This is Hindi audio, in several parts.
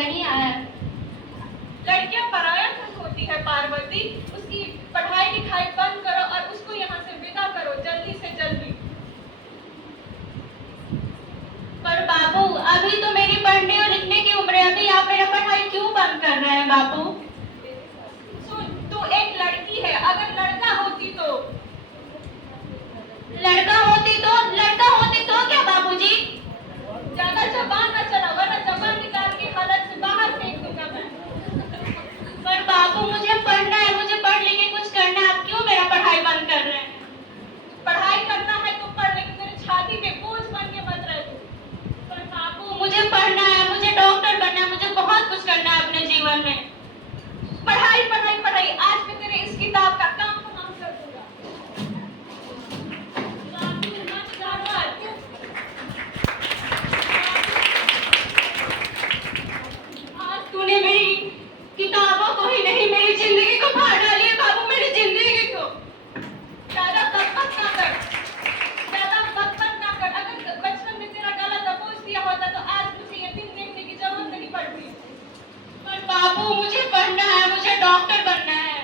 नहीं आया। लड़कियां पराया धन होती है पार्वती, उसकी पढ़ाई लिखाई बंद करो और उसको यहाँ से विदा करो जल्दी से जल्दी। पर बाबू, अभी तो मेरी पढ़ने और लिखने की उम्र है, अभी आप मेरा पढ़ाई क्यों बंद कर रहे हैं बाबू? सुन, तू एक लड़की है, अगर लड़का होती तो क्या बाबूजी? ज्यादा जबान न चला, वरना जबान निकाल के हालत से बाहर फेंक दूंगा मैं। पर बाबू, मुझे पढ़ना है, मुझे पढ़ लिख के कुछ करना है, आप क्यों मेरा पढ़ाई बंद कर रहे हैं? पढ़ाई करना है तो पढ़, लेकिन मेरे छाती पे बोझ बन के मत रह तू। पर बाबू, मुझे पढ़ना है, मुझे डॉक्टर बनना है, मुझे बहुत कुछ करना है अपने जीवन में। पढ़ाई पढ़ाई पढ़ाई, आज मैं तेरे इस किताब का काम तमाम कर दूंगा। आज तूने मेरी किताबों को ही नहीं, मेरी जिंदगी को फाड़ डाली है बाबू, मेरी जिंदगी को। ज्यादा बकबक ना कर, ज्यादा बकबक ना कर। अगर बचपन में तेरा गला दबोच दिया होता तो आज मुझे ये दिन देखने की जरूरत नहीं पड़ती। पर बाबू, मुझे पढ़ना है, मुझे डॉक्टर बनना है।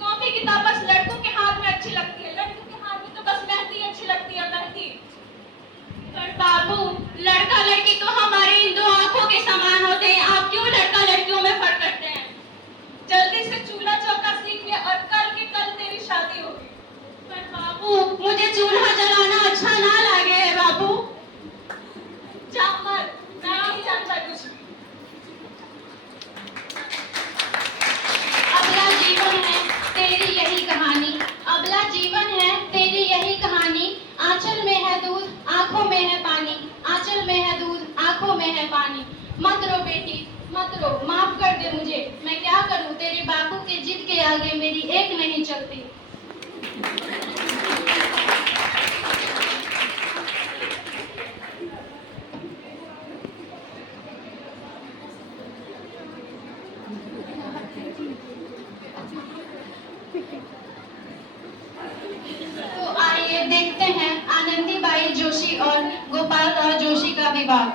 कॉपी किताब बस लड़कों के हाथ में अच्छी लगती है, लड़कों के हाथ में तो बस मेहंदी अच्छी लगती है, मेहंदी। पर बाबू, लड़का लड़की तो हमारे इन दो आंखों के समान होते हैं, आप क्यों लड़का लड़कियों में फर्क करते हैं? जल्दी से चूल्हा चौका सीख ले और कल के कल तेरी शादी होगी। पर बाबू, मुझे चूल्हा जलाना अच्छा ना लगे है बाबू। जा मर, मैं नहीं जानता कुछ भी। अगला जीवन है तेरी यही कहानी, अगला जीवन है तेरी यही कहानी। आंचल में है दूध, आंखों में है पानी, आंचल में है दूध, आंखों में है पानी। मत रो बेटी, मत रो, माफ कर दे मुझे, मैं क्या करूं, तेरे बापू के जिद के आगे मेरी एक नहीं चलती। तो आइए देखते हैं आनंदीबाई जोशी और गोपाल राव जोशी का विवाह।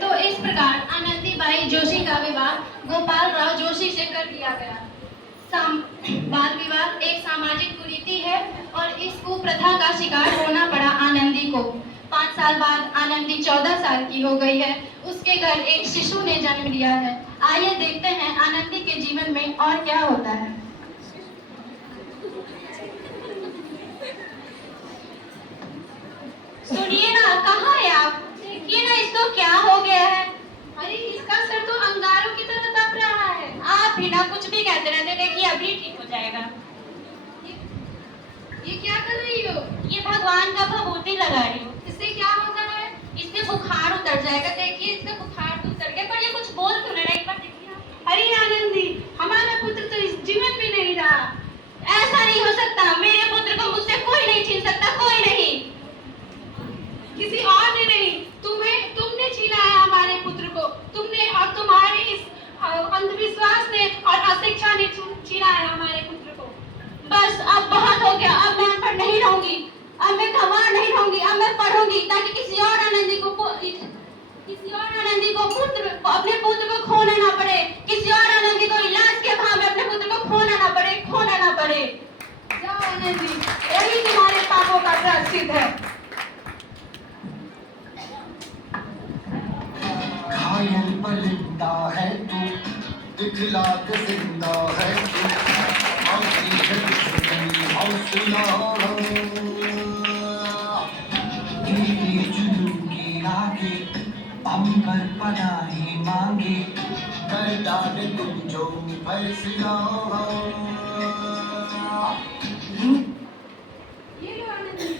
तो इस प्रकार आनंदीबाई जोशी का विवाह गोपाल राव जोशी से कर दिया गया। बाल विवाह एक सामाजिक कुरीति है और इस कुप्रथा का शिकार होना पड़ा आनंदी को। 5 साल बाद आनंदी 14 साल की हो गई है, उसके घर एक शिशु ने जन्म लिया है। आइए देखते हैं आनंदी के जीवन में और क्या होता है। सुनिए ना, कहाँ है आप? देखिए ना, इसको क्या हो गया है? अरे इसका सर तो अंगारों की तरह तप रहा है। आप भी ना कुछ भी कहते रहते, देखिए अभी ठीक हो जाएगा। ये क्या कर रही हो? ये भगवान का भभूति लगा रही हूँ। इससे क्या होता है? इससे बुखार उतर जाएगा। देखिए इसका बुखार तो उतर गया, पर ये कुछ बोल तो नहीं रहा, एक बार देखिए आप। अरे आनंदी, हमारा पुत्र तो इस जीवन में नहीं रहा। ऐसा नहीं हो सकता, मेरे पुत्र को मुझसे कोई नहीं छीन सकता, कोई नहीं। किसी और ने नहीं, तुमने छीना है हमारे पुत्र को। तुमने और तुम्हारे इस अंधविश्वास ने और अशिक्षा ने छीना है हमारे पुत्र को। बस अब बहुत हो गया, अब मैं पढ़ नहीं रहूंगी, अब मैं गंवार नहीं रहूंगी, अब मैं पढ़ूंगी ताकि किसी और आनंदी को अपने पुत्र को खोना ना पड़े, किसी और आनंदी को इलाज के भाव में अपने पुत्र को खोना ना पड़े। जाओ आनंदी, यही तुम्हारे पापों का प्रायश्चित है। घायल पलिंदा है तू, दिखला के जिंदा है तू, हौसला तेरी जुनून की आगे अंबर पनाही मांगे, कर डाले तुम जो फैसला। ये लो आनंदी,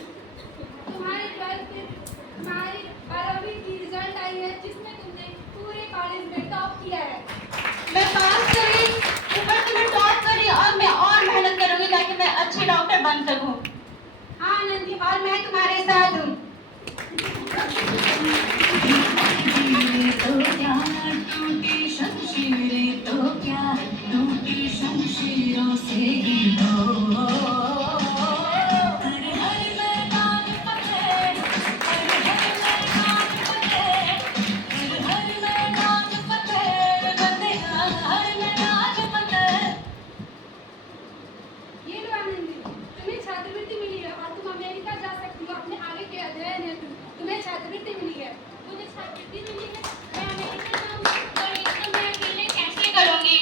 तुम्हारे 12वीं की रिजल्ट आई है, जिसमें तुमने पूरे कॉलेज में टॉप किया है। मैं पास करी, ऊपर से मैं टॉप करी और मैं और मेहनत करूंगी ताकि मैं अच्छी डॉक्टर बन सकूं। हाँ आनंदी, और मैं तुम्हारे साथ हूँ। तो क्या टूटी शमशीरें, तो क्या टूटी शमशीरों से ही हो। हर हर मैदान फतेह, हर हर मैदान फतेह, हर हर मैदान फतेह, बंदेगा हर मैदान फतेह। ये लो आनंदी, तुम्हें छात्रवृत्ति मिली है और तुम अमेरिका जा सकती हो अपने आगे के अध्ययन हेतु। तुम्हें छात्रवृत्ति मिली है। मुझे छात्रवृत्ति मिली है, मैं अमेरिका जाऊंगी, और ये सब मैं अकेले कैसे करूंगी?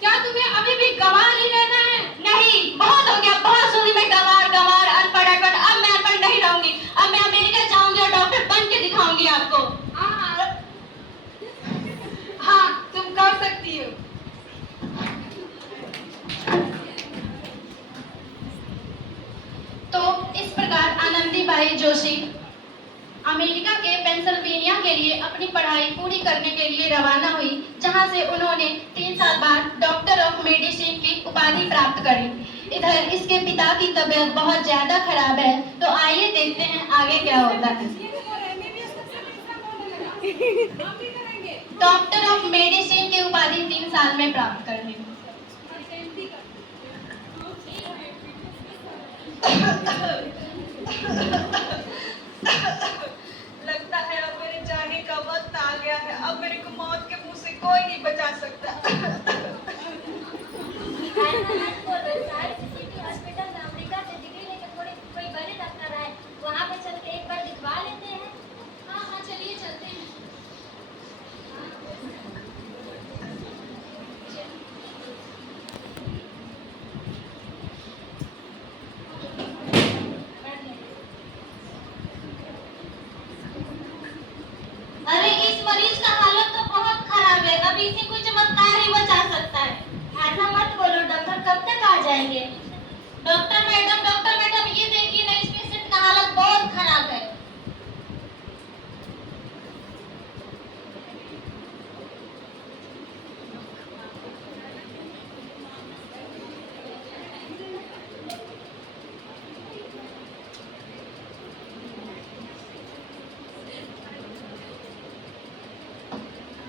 क्या तुम्हें अभी भी गंवार ही रहना है? नहीं, बहुत हो गया, बहुत सुनी मैं गंवार गंवार, अनपढ़ अनपढ़। अब मैं अनपढ़ नहीं रहूंगी, अब मैं अमेरिका जाऊंगी और डॉक्टर बन के दिखाऊंगी आपको। हाँ हाँ, तुम कर सकती हो। तो इस प्रकार आनंदीबाई जोशी अमेरिका के पेंसिल्वेनिया के लिए अपनी पढ़ाई पूरी करने के लिए रवाना हुई, जहां से उन्होंने 3 साल बाद डॉक्टर ऑफ मेडिसिन की उपाधि प्राप्त करी। इधर इसके पिता की तबीयत बहुत ज्यादा खराब है, तो आइए देखते हैं आगे क्या होता है। हम भी करेंगे। डॉक्टर ऑफ मेडिसिन की उपाधि 3 साल में प्राप्त कर ली। लगता है अब मेरे जाने का वक्त आ गया है। अब मेरे को मौत के मुंह से कोई नहीं बचा सकता। हॉस्पिटल में अमेरिका से डिग्री लेके थोड़े कोई बड़े डॉक्टर आए, वहाँ पे चल के एक बार दिखवा लेते हैं। हाँ हाँ, चलिए चलते हैं। अरे इस मरीज का हालत तो बहुत खराब है, अब इसे कोई चमत्कार ही बचा सकता है। ऐसा मत बोलो, डॉक्टर कब तक आ जाएंगे? डॉक्टर मैडम ये देखिए ना, इस पेशेंट का हालत बहुत खराब है।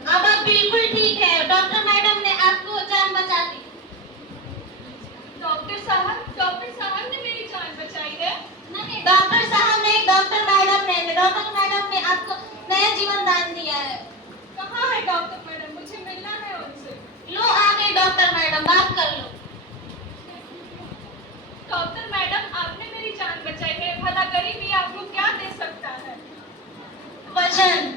अब आप बिल्कुल ठीक है, डॉक्टर मैडम ने आपको जान बचा दी। डॉक्टर साहब ने मेरी जान बचाई है। नहीं, डॉक्टर साहब नहीं, डॉक्टर मैडम ने आपको नया जीवन दान दिया है। कहाँ है डॉक्टर मैडम? मुझे मिलना है उनसे। लो आ गए डॉक्टर मैडम, बात कर लो। डॉक्टर मैडम, आपने मेरी जान बचाई है, भला गरीबी आपको क्या दे सकता है? वचन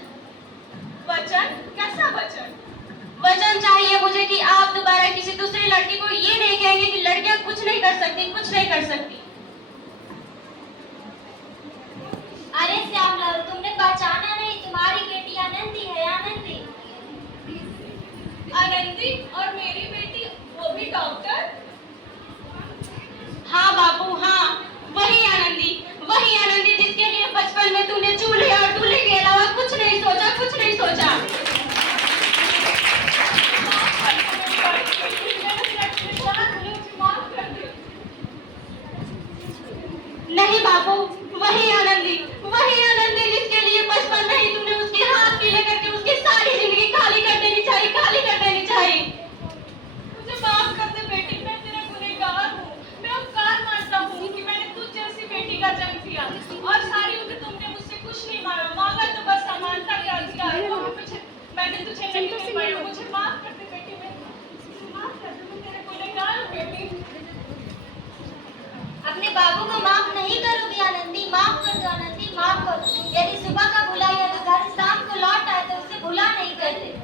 वचन? कैसा वचन? वचन चाहिए मुझे कि आप दोबारा किसी दूसरी लड़की को ये नहीं कहेंगे कि लड़कियां कुछ नहीं कर सकती, कुछ नहीं कर सकती। अरे श्यामलाल, तुमने पहचाना नहीं? तुम्हारी बेटी आनंदी है, आनंदी। आनंदी? और मेरी बेटी, वो भी डॉक्टर? हाँ बाबू हाँ, वही आनंदी जिसके लिए बचपन में तूने चूल्हे और दूल्हे के अलावा कुछ नहीं सोचा, कुछ नहीं सोचा। नहीं बाबू, वही आनंदी जिसके लिए बचपन में ही तूने उसके हाथ पीले करके उसकी सारी जिंदगी खाली कर देनी चाहिए। मुझे माफ कर दे बेटी, मैं तेरा गुनहगार हूँ। मैं उपकार मानता हूँ कि मैंने तुझ जैसी बेटी का जन्म दिया, और सारी उम्र तुमने मुझसे कुछ नहीं मांगा तो बस समानता का अधिकार। मैंने तुझे नहीं दे पाया, मुझे माफ कर दे बेटी, माफ कर दे, मैं तेरा गुनहगार हूँ बेटी। अपने बाबू को माफ नहीं करोगी आनंदी? माफ कर दो आनंदी, माफ कर दो। यदि सुबह का भुला या तो घर शाम को लौट आए तो उसे भुला नहीं करते।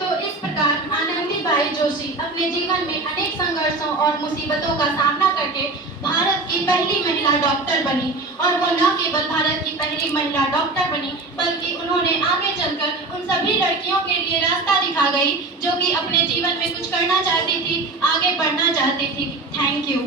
तो इस प्रकार आनंदीबाई जोशी अपने जीवन में अनेक संघर्षों और मुसीबतों का सामना करके भारत की पहली महिला डॉक्टर बनी, और वो न केवल भारत की पहली महिला डॉक्टर बनी बल्कि उन्होंने आगे चलकर उन सभी लड़कियों के लिए रास्ता दिखा गई जो कि अपने जीवन में कुछ करना चाहती थी, आगे बढ़ना चाहती थी। Thank you.